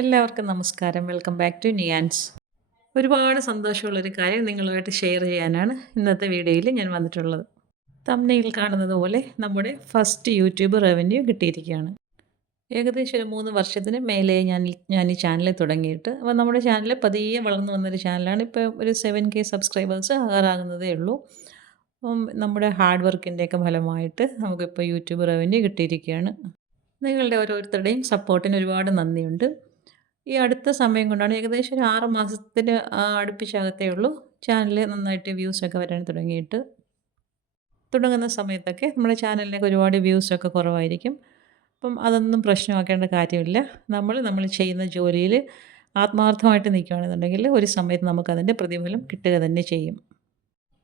എല്ലാവർക്കും നമസ്കാരം. Welcome back to Niyans. ഒരുപാട് സന്തോഷമുള്ളൊരു കാര്യം നിങ്ങളുമായിട്ട് ഷെയർ ചെയ്യാനാണ് ഇന്നത്തെ വീഡിയോയിൽ ഞാൻ വന്നിട്ടുള്ളത്. തംബ്നെയിൽ കാണുന്നത് പോലെ നമ്മുടെ ഫസ്റ്റ് യൂട്യൂബ് റവന്യൂ കിട്ടിയിരിക്കുകയാണ്. ഏകദേശം ഒരു 3 വർഷത്തിന് മേലെ ഞാൻ ഈ ചാനൽ തുടങ്ങിയിട്ട്. അപ്പോൾ നമ്മുടെ ചാനൽ പതിയെ വളർന്നു വന്നൊരു ചാനലാണ്. ഇപ്പോൾ ഒരു 7K സബ്സ്ക്രൈബേഴ്സ് ആകാറാകുന്നതേ ഉള്ളൂ. അപ്പം നമ്മുടെ ഹാർഡ് വർക്കിൻ്റെയൊക്കെ ഫലമായിട്ട് നമുക്കിപ്പോൾ യൂട്യൂബ് റവന്യൂ കിട്ടിയിരിക്കുകയാണ്. നിങ്ങളുടെ ഓരോരുത്തരുടെയും സപ്പോർട്ടിന് ഒരുപാട് നന്ദിയുണ്ട്. ഈ അടുത്ത സമയം കൊണ്ടാണ് ഏകദേശം ഒരു 6 മാസത്തിന് അടുപ്പിച്ചകത്തേ ഉള്ളൂ ചാനൽ നന്നായിട്ട് വ്യൂസൊക്കെ വരാൻ തുടങ്ങിയിട്ട്. തുടങ്ങുന്ന സമയത്തൊക്കെ നമ്മുടെ ചാനലിനൊക്കെ ഒരുപാട് വ്യൂസൊക്കെ കുറവായിരിക്കും. അപ്പം അതൊന്നും പ്രശ്നമാക്കേണ്ട കാര്യമില്ല. നമ്മൾ ചെയ്യുന്ന ജോലിയിൽ ആത്മാർത്ഥമായിട്ട് നിൽക്കുകയാണെന്നുണ്ടെങ്കിൽ ഒരു സമയത്ത് നമുക്കതിൻ്റെ പ്രതിഫലം കിട്ടുക തന്നെ ചെയ്യും.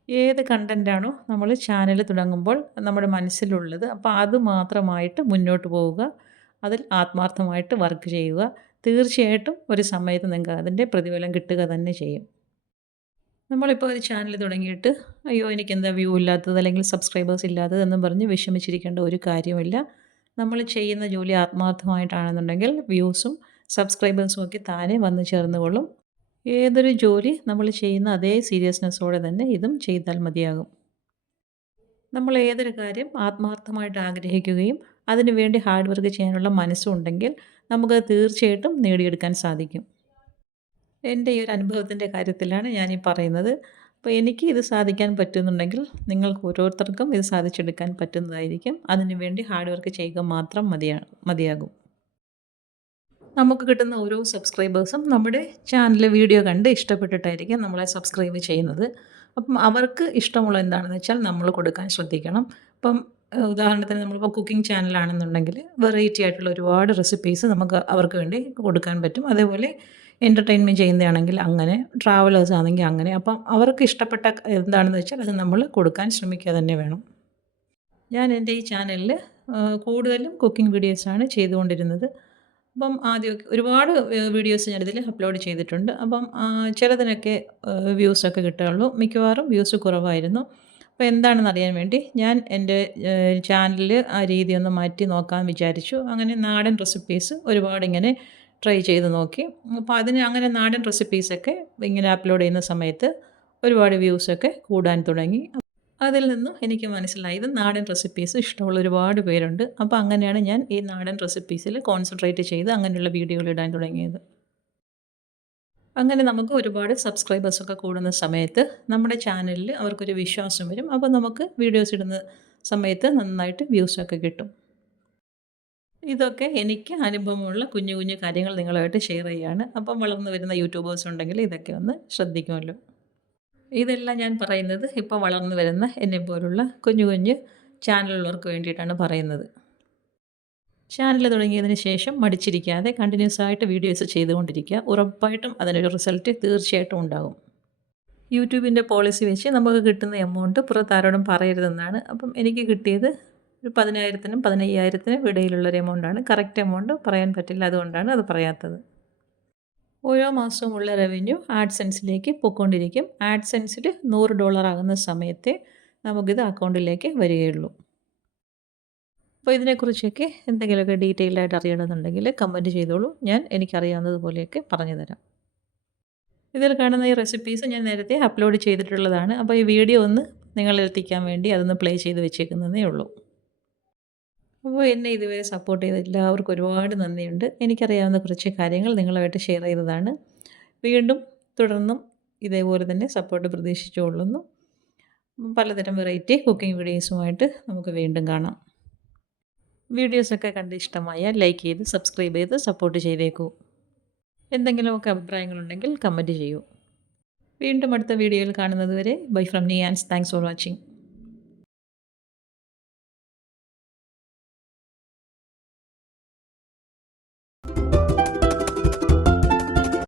ഏത് കണ്ടൻ്റാണോ നമ്മൾ ചാനൽ തുടങ്ങുമ്പോൾ നമ്മുടെ മനസ്സിലുള്ളത്, അപ്പോൾ അത് മാത്രമായിട്ട് മുന്നോട്ട് പോവുക. അതിൽ ആത്മാർത്ഥമായിട്ട് വർക്ക് ചെയ്യുക. തീർച്ചയായിട്ടും ഒരു സമയത്ത് നിങ്ങൾക്ക് അതിൻ്റെ പ്രതിഫലം കിട്ടുക തന്നെ ചെയ്യും. നമ്മളിപ്പോൾ ഒരു ചാനൽ തുടങ്ങിയിട്ട് അയ്യോ എനിക്കെന്താ വ്യൂ ഇല്ലാത്തത് അല്ലെങ്കിൽ സബ്സ്ക്രൈബേഴ്സ് ഇല്ലാത്തതെന്നും പറഞ്ഞ് വിഷമിച്ചിരിക്കേണ്ട ഒരു കാര്യമില്ല. നമ്മൾ ചെയ്യുന്ന ജോലി ആത്മാർത്ഥമായിട്ടാണെന്നുണ്ടെങ്കിൽ വ്യൂസും സബ്സ്ക്രൈബേഴ്സും ഒക്കെ താനെ വന്ന് ചേർന്നുകൊള്ളും. ഏതൊരു ജോലി നമ്മൾ ചെയ്യുന്ന അതേ സീരിയസ്നെസ്സോടെ തന്നെ ഇതും ചെയ്താൽ മതിയാകും. നമ്മൾ ഏതൊരു കാര്യം ആത്മാർത്ഥമായിട്ട് ആഗ്രഹിക്കുകയും അതിനുവേണ്ടി ഹാർഡ് വർക്ക് ചെയ്യാനുള്ള മനസ്സുണ്ടെങ്കിൽ നമുക്കത് തീർച്ചയായിട്ടും നേടിയെടുക്കാൻ സാധിക്കും. എൻ്റെ ഈ ഒരു അനുഭവത്തിൻ്റെ കാര്യത്തിലാണ് ഞാനീ പറയുന്നത്. അപ്പോൾ എനിക്ക് ഇത് സാധിക്കാൻ പറ്റുന്നുണ്ടെങ്കിൽ നിങ്ങൾക്ക് ഓരോരുത്തർക്കും ഇത് സാധിച്ചെടുക്കാൻ പറ്റുന്നതായിരിക്കും. അതിനുവേണ്ടി ഹാർഡ് വർക്ക് ചെയ്യുക മാത്രം മതിയാകും. നമുക്ക് കിട്ടുന്ന ഓരോ സബ്സ്ക്രൈബേഴ്സും നമ്മുടെ ചാനൽ വീഡിയോ കണ്ട് ഇഷ്ടപ്പെട്ടിട്ടായിരിക്കും നമ്മളെ സബ്സ്ക്രൈബ് ചെയ്യുന്നത്. അപ്പം അവർക്ക് ഇഷ്ടമുള്ള എന്താണെന്ന് വെച്ചാൽ നമ്മൾ കൊടുക്കാൻ ശ്രദ്ധിക്കണം. ഇപ്പം ഉദാഹരണത്തിന് നമ്മളിപ്പോൾ കുക്കിംഗ് ചാനലാണെന്നുണ്ടെങ്കിൽ വെറൈറ്റി ആയിട്ടുള്ള ഒരുപാട് റെസിപ്പീസ് നമുക്ക് അവർക്ക് വേണ്ടി കൊടുക്കാൻ പറ്റും. അതേപോലെ എൻ്റർടൈൻമെൻറ്റ് ചെയ്യുന്നതാണെങ്കിൽ അങ്ങനെ, ട്രാവലേഴ്സ് ആണെങ്കിൽ അങ്ങനെ. അപ്പം അവർക്ക് ഇഷ്ടപ്പെട്ട എന്താണെന്ന് വെച്ചാൽ അത് നമ്മൾ കൊടുക്കാൻ ശ്രമിക്കുക തന്നെ വേണം. ഞാൻ എൻ്റെ ഈ ചാനലിൽ കൂടുതലും കുക്കിംഗ് വീഡിയോസാണ് ചെയ്തുകൊണ്ടിരുന്നത്. അപ്പം ആദ്യമൊക്കെ ഒരുപാട് വീഡിയോസ് ഞാനിതിൽ അപ്ലോഡ് ചെയ്തിട്ടുണ്ട്. അപ്പം ചിലതിനൊക്കെ വ്യൂസൊക്കെ കിട്ടുകയുള്ളൂ. മിക്കവാറും വ്യൂസ് കുറവായിരുന്നു. അപ്പോൾ എന്താണെന്ന് അറിയാൻ വേണ്ടി ഞാൻ എൻ്റെ ചാനലിൽ ആ രീതി ഒന്ന് മാറ്റി നോക്കാൻ വിചാരിച്ചു. അങ്ങനെ നാടൻ റെസിപ്പീസ് ഒരുപാടിങ്ങനെ ട്രൈ ചെയ്ത് നോക്കി. അപ്പോൾ അതിന് അങ്ങനെ നാടൻ റെസിപ്പീസൊക്കെ ഇങ്ങനെ അപ്ലോഡ് ചെയ്യുന്ന സമയത്ത് ഒരുപാട് വ്യൂസൊക്കെ കൂടാൻ തുടങ്ങി. അതിൽ നിന്നും എനിക്ക് മനസ്സിലായി ഇത് നാടൻ റെസിപ്പീസ് ഇഷ്ടമുള്ള ഒരുപാട് പേരുണ്ട്. അപ്പോൾ അങ്ങനെയാണ് ഞാൻ ഈ നാടൻ റെസിപ്പീസിൽ കോൺസെൻട്രേറ്റ് ചെയ്ത് അങ്ങനെയുള്ള വീഡിയോകൾ ഇടാൻ തുടങ്ങിയത്. അങ്ങനെ നമുക്ക് ഒരുപാട് സബ്സ്ക്രൈബേഴ്സൊക്കെ കൂടുന്ന സമയത്ത് നമ്മുടെ ചാനലിൽ അവർക്കൊരു വിശ്വാസം വരും. അപ്പോൾ നമുക്ക് വീഡിയോസ് ഇടുന്ന സമയത്ത് നന്നായിട്ട് വ്യൂസൊക്കെ കിട്ടും. ഇതൊക്കെ എനിക്ക് അനുഭവമുള്ള കുഞ്ഞു കുഞ്ഞു കാര്യങ്ങൾ നിങ്ങളുമായിട്ട് ഷെയർ ചെയ്യുകയാണ്. അപ്പം വളർന്നു വരുന്ന യൂട്യൂബേഴ്സ് ഉണ്ടെങ്കിൽ ഇതൊക്കെ ഒന്ന് ശ്രദ്ധിക്കുമല്ലോ. ഇതെല്ലാം ഞാൻ പറയുന്നത് ഇപ്പോൾ വളർന്നു വരുന്ന എന്നെപ്പോലുള്ള കുഞ്ഞു കുഞ്ഞു ചാനലുള്ളവർക്ക് വേണ്ടിയിട്ടാണ് പറയുന്നത്. ചാനൽ തുടങ്ങിയതിന് ശേഷം മടിച്ചിരിക്കാതെ കണ്ടിന്യൂസ് ആയിട്ട് വീഡിയോസ് ചെയ്തുകൊണ്ടിരിക്കുക. ഉറപ്പായിട്ടും അതിനൊരു റിസൾട്ട് തീർച്ചയായിട്ടും ഉണ്ടാകും. യൂട്യൂബിൻ്റെ പോളിസി വെച്ച് നമുക്ക് കിട്ടുന്ന എമൗണ്ട് പുറത്താരോടും പറയരുതെന്നാണ്. അപ്പം എനിക്ക് കിട്ടിയത് ഒരു 10,000-നും 15,000-നും ഇടയിലുള്ളൊരു എമൗണ്ടാണ്. കറക്റ്റ് എമൗണ്ട് പറയാൻ പറ്റില്ല, അതുകൊണ്ടാണ് അത് പറയാത്തത്. ഓരോ മാസവുമുള്ള റവന്യൂ ആഡ്സെൻസിലേക്ക് പൊയ്ക്കൊണ്ടിരിക്കും. ആഡ്സെൻസിൽ $100 ആകുന്ന സമയത്തെ നമുക്കിത് അക്കൗണ്ടിലേക്ക് വരികയുള്ളൂ. അപ്പോൾ ഇതിനെക്കുറിച്ചൊക്കെ എന്തെങ്കിലുമൊക്കെ ഡീറ്റെയിൽഡായിട്ട് അറിയണമെന്നുണ്ടെങ്കിൽ കമൻറ്റ് ചെയ്തോളൂ. ഞാൻ എനിക്കറിയാവുന്നതുപോലെയൊക്കെ പറഞ്ഞു തരാം. ഇതിൽ കാണുന്ന ഈ റെസിപ്പീസ് ഞാൻ നേരത്തെ അപ്ലോഡ് ചെയ്തിട്ടുള്ളതാണ്. അപ്പോൾ ഈ വീഡിയോ ഒന്ന് നിങ്ങളിലെത്തിക്കാൻ വേണ്ടി അതൊന്ന് പ്ലേ ചെയ്ത് വെച്ചേക്കുന്നതേ ഉള്ളൂ. അപ്പോൾ എന്നെ ഇതുവരെ സപ്പോർട്ട് ചെയ്ത എല്ലാവർക്കും ഒരുപാട് നന്ദിയുണ്ട്. എനിക്കറിയാവുന്ന കുറച്ച് കാര്യങ്ങൾ നിങ്ങളുമായിട്ട് ഷെയർ ചെയ്തതാണ്. വീണ്ടും തുടർന്നും ഇതേപോലെ തന്നെ സപ്പോർട്ട് പ്രതീക്ഷിച്ചുകൊള്ളുന്നു. പലതരം വെറൈറ്റി കുക്കിംഗ് വീഡിയോസുമായിട്ട് നമുക്ക് വീണ്ടും കാണാം. വീഡിയോസൊക്കെ കണ്ട് ഇഷ്ടമായാൽ ലൈക്ക് ചെയ്ത് സബ്സ്ക്രൈബ് ചെയ്ത് സപ്പോർട്ട് ചെയ്തേക്കൂ. എന്തെങ്കിലുമൊക്കെ അഭിപ്രായങ്ങളുണ്ടെങ്കിൽ കമൻറ്റ് ചെയ്യൂ. വീണ്ടും അടുത്ത വീഡിയോയിൽ കാണുന്നത് വരെ bye from Niyans. Thanks for watching.